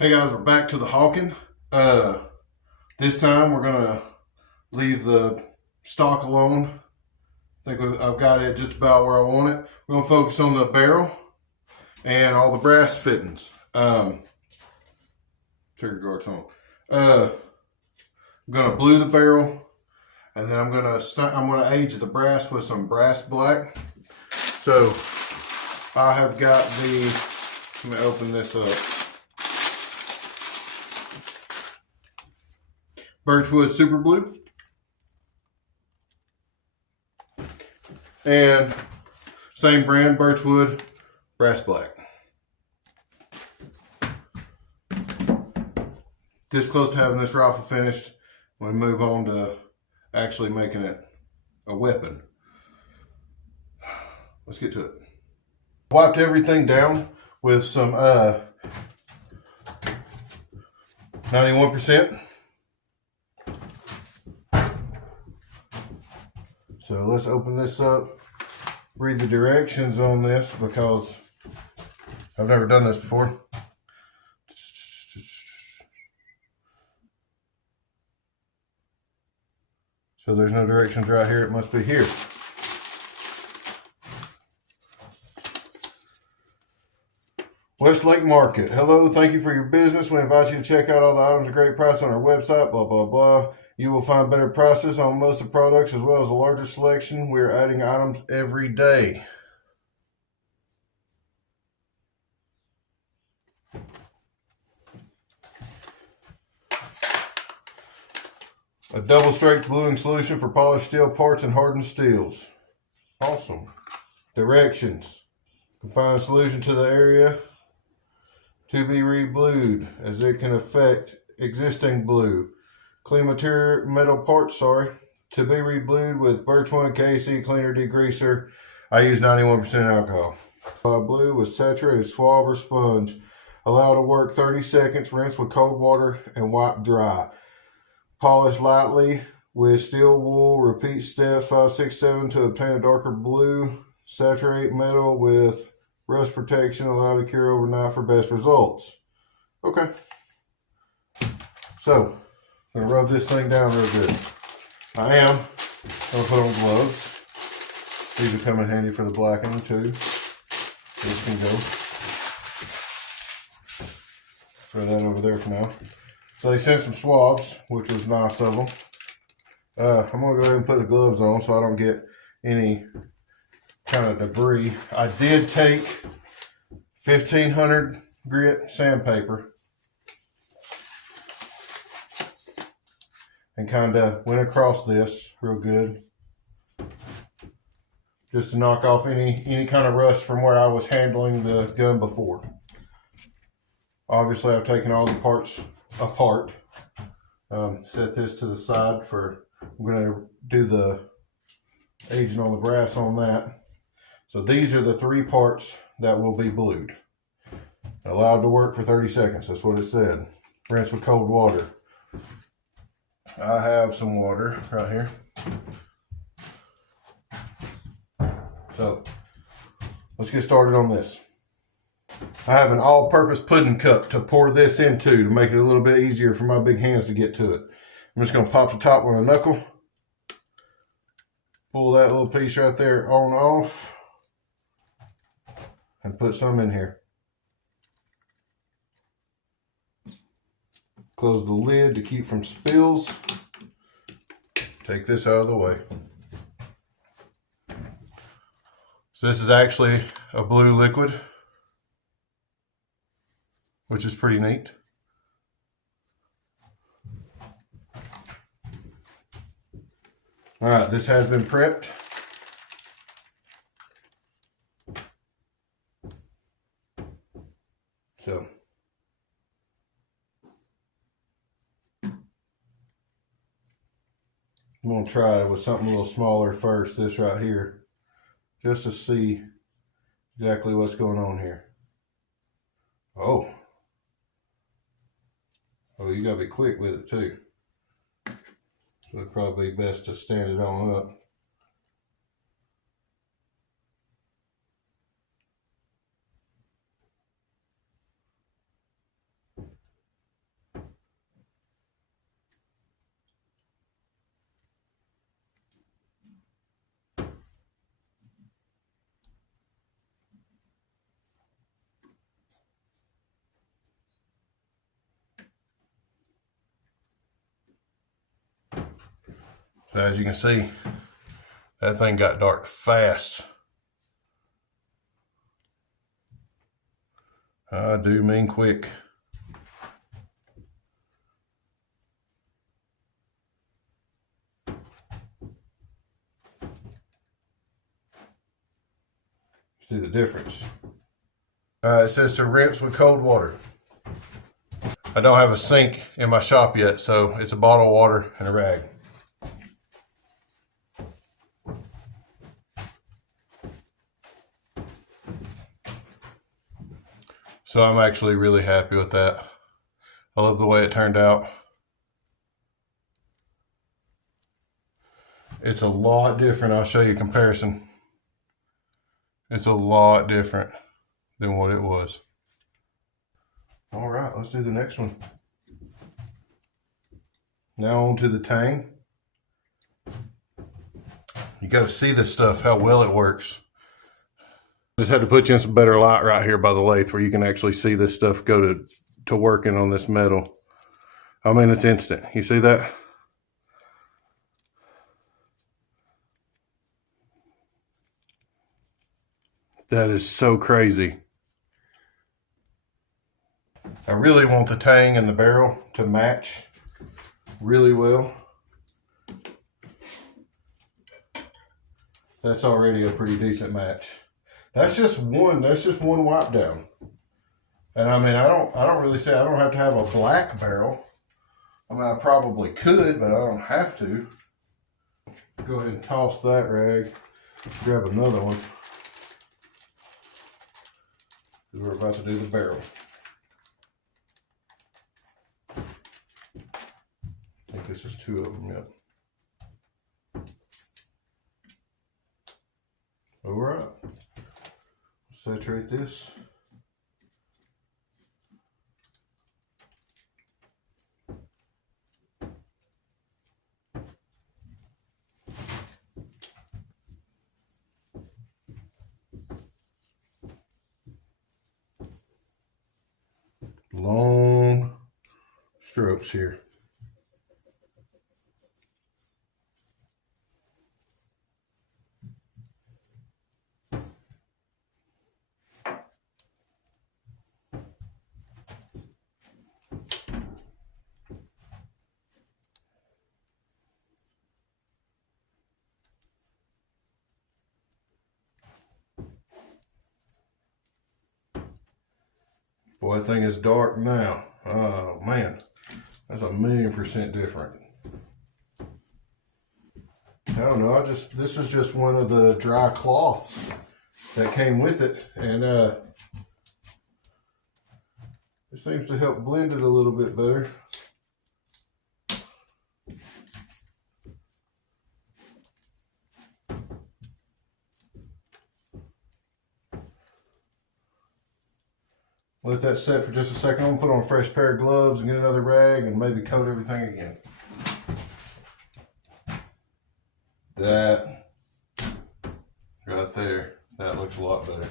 Hey guys, we're back to the Hawken. This time we're gonna leave the stock alone. I think I've got it just about where I want it. We're gonna focus on the barrel and all the brass fittings. Trigger guards on. I'm gonna blue the barrel, and then I'm gonna age the brass with some brass black. So I have got let me open this up. Birchwood Super Blue. And same brand, Birchwood, Brass Black. This close to having this rifle finished, we move on to actually making it a weapon. Let's get to it. Wiped everything down with some 91%. So let's open this up, read the directions on this because I've never done this before. So there's no directions right here, it must be here. Westlake Market. Hello, thank you for your business. We invite you to check out all the items at great price on our website, blah, blah, blah. You will find better prices on most of the products as well as a larger selection. We are adding items every day. A double strength bluing solution for polished steel parts and hardened steels. Awesome. Directions. Confine a solution to the area to be re-blued as it can affect existing blue. Clean metal parts, to be re-blued with Birchwood KC cleaner degreaser. I use 91% alcohol. Blue with saturated swab or sponge. Allow to work 30 seconds, rinse with cold water and wipe dry. Polish lightly with steel wool. Repeat steps 5, 6, 7 to obtain a darker blue. Saturate metal with rust protection. Allow to cure overnight for best results. Okay. So, I'm gonna rub this thing down real good. I am gonna put on gloves. These will come in handy for the blackening too. This can go. Throw that over there for now. So they sent some swabs, which was nice of them. I'm gonna go ahead and put the gloves on so I don't get any kind of debris. I did take 1500 grit sandpaper and kind of went across this real good just to knock off any kind of rust from where I was handling the gun before. Obviously, I've taken all the parts apart. Set this to the side for, I'm going to do the aging on the brass on that. So these are the 3 parts that will be blued. Allowed to work for 30 seconds, that's what it said. Rinse with cold water. I have some water right here. So let's get started on this. I have an all-purpose pudding cup to pour this into to make it a little bit easier for my big hands to get to it. I'm just going to pop the top with a knuckle. Pull that little piece right there on off. And put some in here. Close the lid to keep from spills. Take this out of the way. So this is actually a blue liquid, which is pretty neat. All right, this has been prepped. So I'm gonna try with something a little smaller first, this right here, just to see exactly what's going on here. Oh, you gotta be quick with it too. So it'd probably be best to stand it on up. So as you can see, that thing got dark fast. I do mean quick. See the difference. It says to rinse with cold water. I don't have a sink in my shop yet, so it's a bottle of water and a rag. So I'm actually really happy with that. I love the way it turned out. It's a lot different. I'll show you a comparison. It's a lot different than what it was. All right, let's do the next one. Now on to the tang. You got to see this stuff, how well it works. Just had to put you in some better light right here by the lathe where you can actually see this stuff go to working on this metal. I mean, it's instant. You see that? That is so crazy. I really want the tang and the barrel to match really well. That's already a pretty decent match. That's just one wipe down. And I mean, I don't really say I don't have to have a black barrel. I mean, I probably could, but I don't have to. Go ahead and toss that rag. Grab another one. Because we're about to do the barrel. I think this is two of them, yep. All right. Saturate this. Long strokes here. Boy, that thing is dark now. Oh man, that's 1,000,000% different. I don't know, this is just one of the dry cloths that came with it, and it seems to help blend it a little bit better. Let that set for just a second. I'm gonna put on a fresh pair of gloves and get another rag and maybe coat everything again. That right there, that looks a lot better.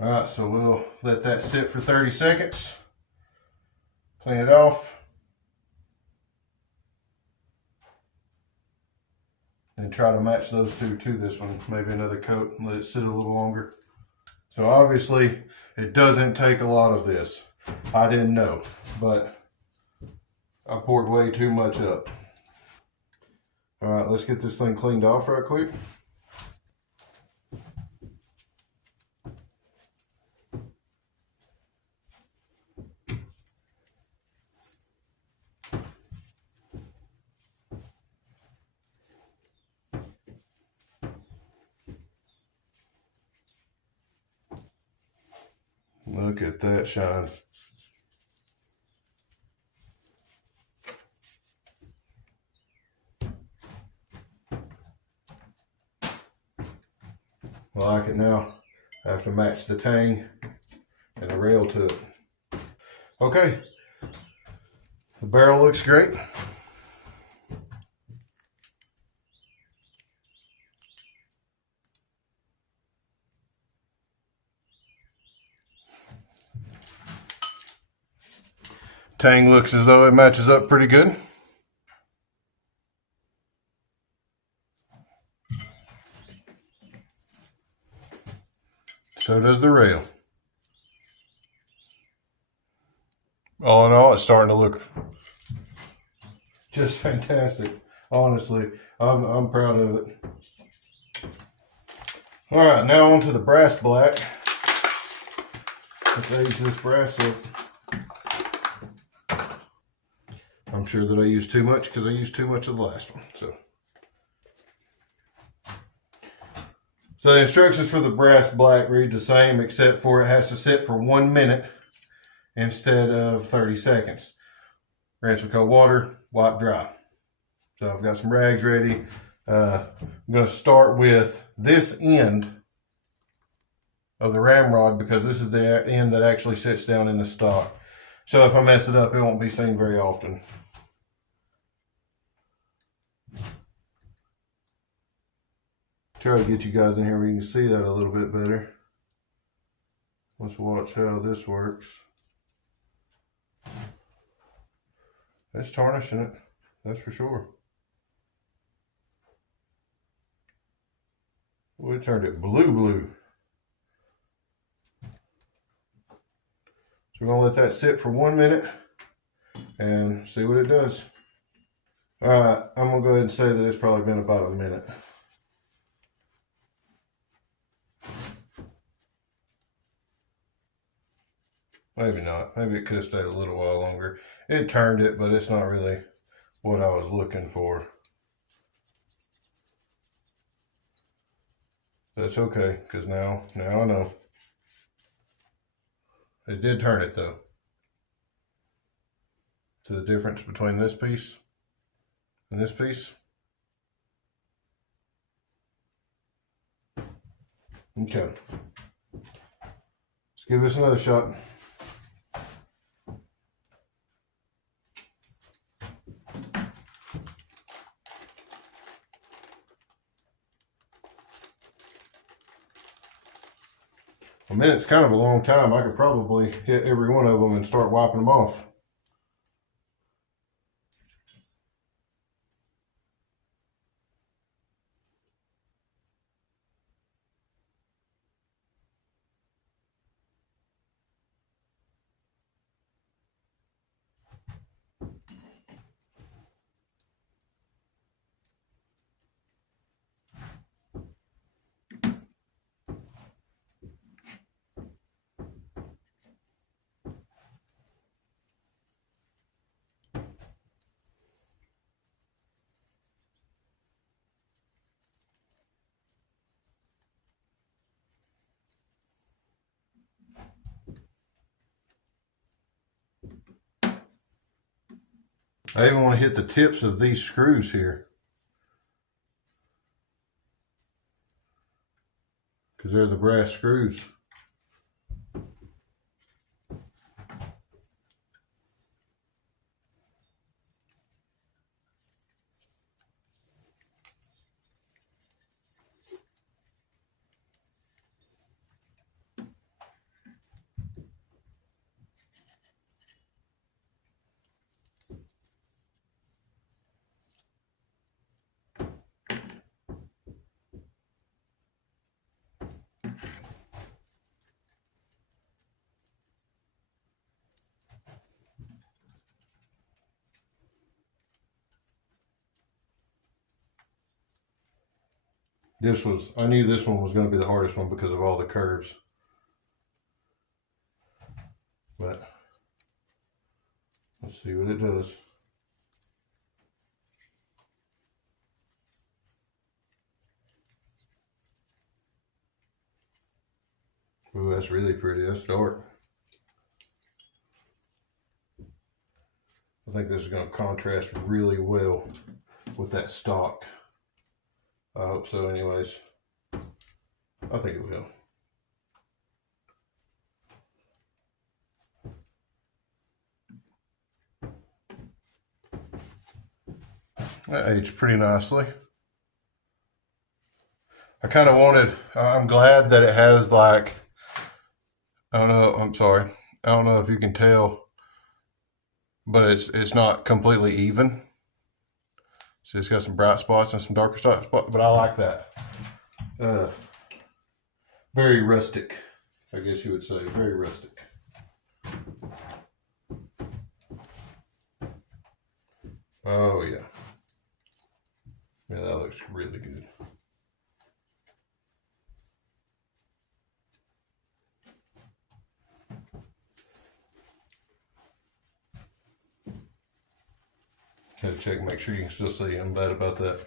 All right, so we'll let that sit for 30 seconds. Clean it off. And try to match those two to this one. Maybe another coat and let it sit a little longer. So obviously it doesn't take a lot of this. I didn't know, but I poured way too much up. All right, let's get this thing cleaned off right quick. Look at that shine. I like it now. I have to match the tang and the rail to it. Okay, the barrel looks great. Tang looks as though it matches up pretty good. So does the rail. All in all, it's starting to look just fantastic. Honestly, I'm proud of it. All right, now on to the brass black. Let's age this brass up. I'm sure that I used too much because I used too much of the last one. So the instructions for the brass black read the same, except for it has to sit for 1 minute instead of 30 seconds. Rinse with cold water, wipe dry. So I've got some rags ready. I'm going to start with this end of the ramrod because this is the end that actually sits down in the stock. So if I mess it up, it won't be seen very often. Try to get you guys in here where you can see that a little bit better. Let's watch how this works. It's tarnishing it, that's for sure. We turned it blue. So we're gonna let that sit for 1 minute and see what it does. All right, I'm gonna go ahead and say that it's probably been about a minute. Maybe not. Maybe it could have stayed a little while longer. It turned it, but it's not really what I was looking for. That's okay, because now I know. It did turn it though. To the difference between this piece and this piece. Okay. Let's give this another shot. A minute's kind of a long time. I could probably hit every one of them and start wiping them off. I even want to hit the tips of these screws here, because they're the brass screws. I knew this one was going to be the hardest one because of all the curves. But let's see what it does. Ooh, that's really pretty. That's dark. I think this is going to contrast really well with that stock. I hope so anyways. I think it will. That aged pretty nicely. I kind of wanted, I'm glad that it has like, I don't know, I'm sorry. I don't know if you can tell, but it's not completely even. So it's got some bright spots and some darker spots, but I like that. Very rustic, I guess you would say. Very rustic. Oh yeah. Yeah, that looks really good. Had to check and make sure you can still see. I'm bad about that.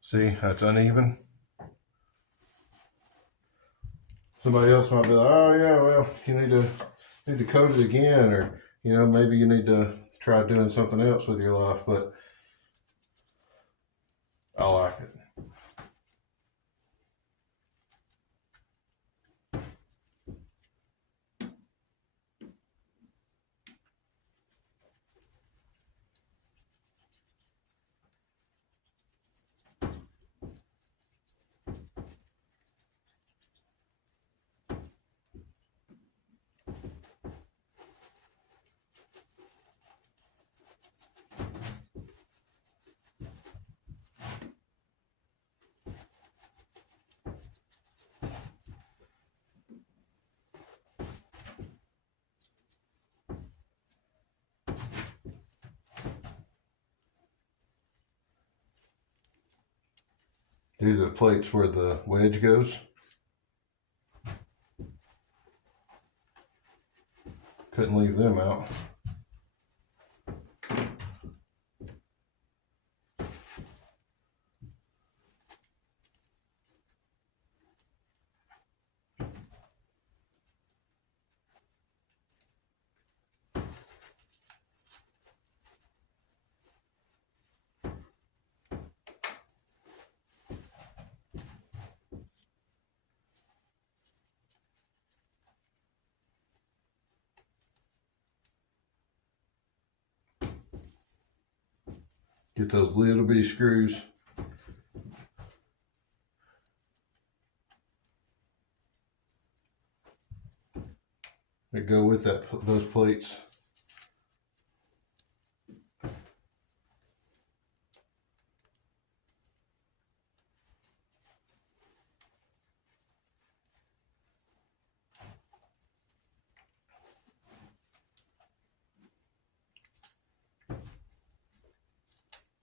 See, that's uneven. Somebody else might be like, oh yeah, well, you need to coat it again, or maybe you need to try doing something else with your life, but I like it. These are the plates where the wedge goes. Couldn't leave them out. Get those little bitty screws. That go with those plates.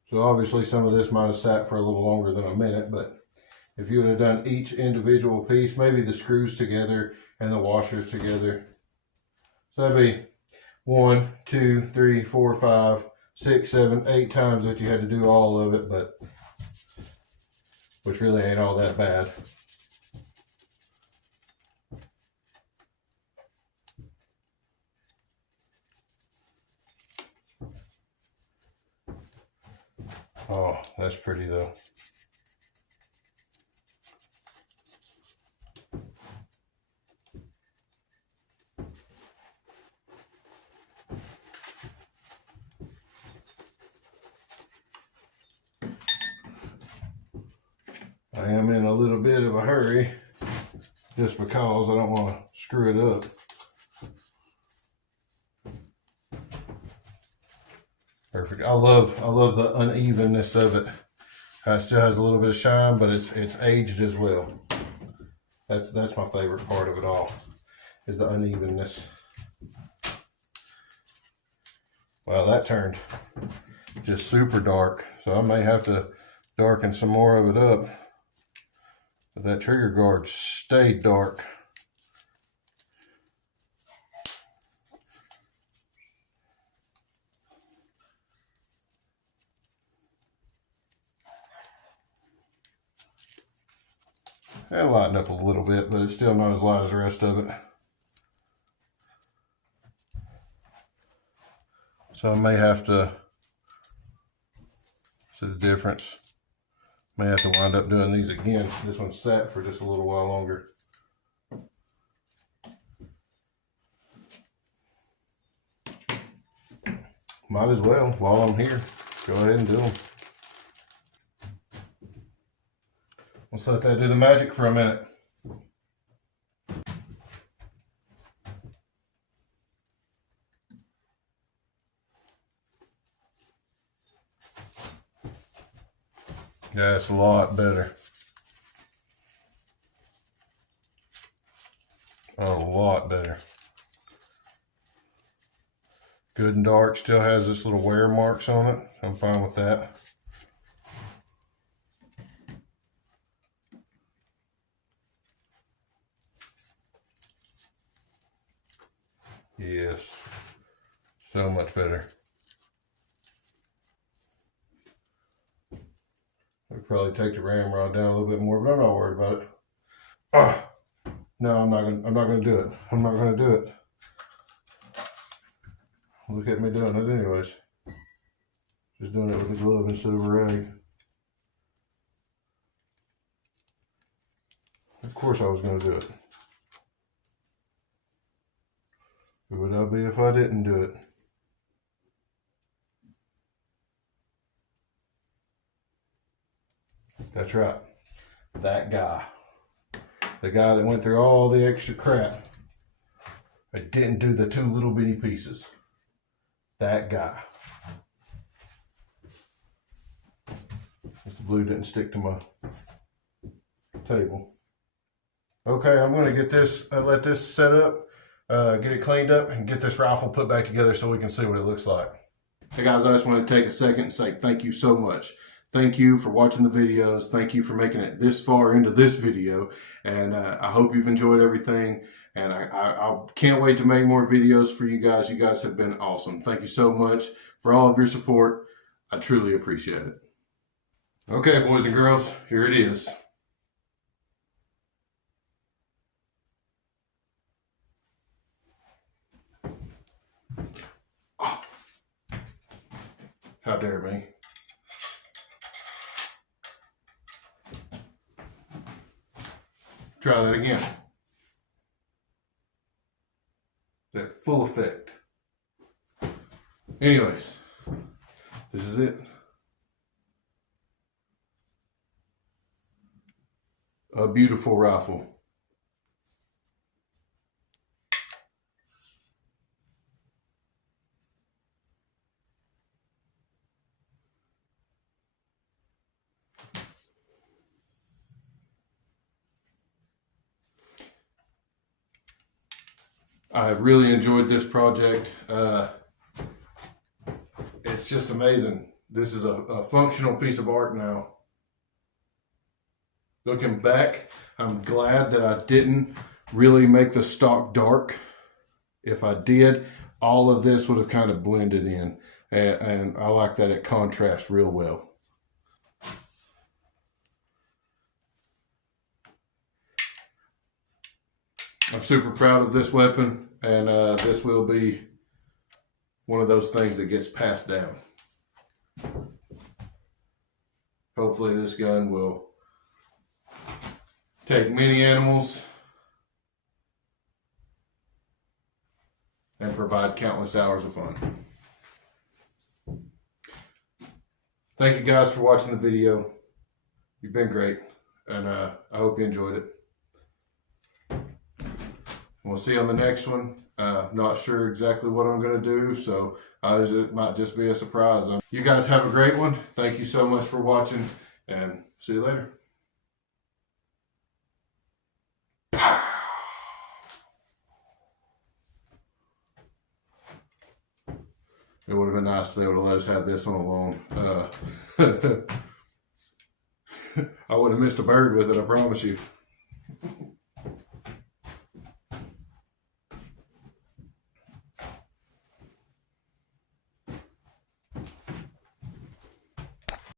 So obviously some of this might have sat for a little longer than a minute, but if you would have done each individual piece, maybe the screws together and the washers together. So that'd be 1, 2, 3, 4, 5, 6, 7, 8 times that you had to do all of it, but which really ain't all that bad. Oh, that's pretty though. I am in a little bit of a hurry just because I don't want to screw it up. Perfect. I love the unevenness of it. It still has a little bit of shine, but it's aged as well. That's my favorite part of it all, is the unevenness. Well, that turned just super dark, so I may have to darken some more of it up. But that trigger guard stayed dark. It'll lighten up a little bit, but it's still not as light as the rest of it. So I may have to see the difference. May have to wind up doing these again. This one sat for just a little while longer. Might as well, while I'm here, go ahead and do them. Let's let that do the magic for a minute. That's a lot better. A lot better. Good and dark, still has this little wear marks on it. I'm fine with that. Yes, so much better. I'd probably take the ramrod down a little bit more, but I'm not worried about it. Ah, no, I'm not gonna do it. I'm not gonna do it. Look at me doing it anyways. Just doing it with a glove instead of a rag. Of course I was gonna do it. Who would I be if I didn't do it? That's right. That guy. The guy that went through all the extra crap. I didn't do the 2 little bitty pieces. That guy. The blue didn't stick to my table. Okay, I'm going to get this, let this set up, get it cleaned up, and get this rifle put back together so we can see what it looks like. Hey guys, I just want to take a second and say thank you so much. Thank you for watching the videos. Thank you for making it this far into this video. And I hope you've enjoyed everything. And I can't wait to make more videos for you guys. You guys have been awesome. Thank you so much for all of your support. I truly appreciate it. Okay, boys and girls, here it is. Oh, how dare me. Try that again. That full effect. Anyways, this is it. A beautiful rifle. I have really enjoyed this project. It's just amazing. This is a functional piece of art now. Looking back, I'm glad that I didn't really make the stock dark. If I did, all of this would have kind of blended in. And I like that it contrasts real well. I'm super proud of this weapon, and this will be one of those things that gets passed down. Hopefully this gun will take many animals and provide countless hours of fun. Thank you guys for watching the video. You've been great, and I hope you enjoyed it. We'll see you on the next one. Not sure exactly what I'm going to do, so it might just be a surprise. You guys have a great one. Thank you so much for watching, and see you later. It would have been nice if they would have let us have this on a loan. I would have missed a bird with it, I promise you.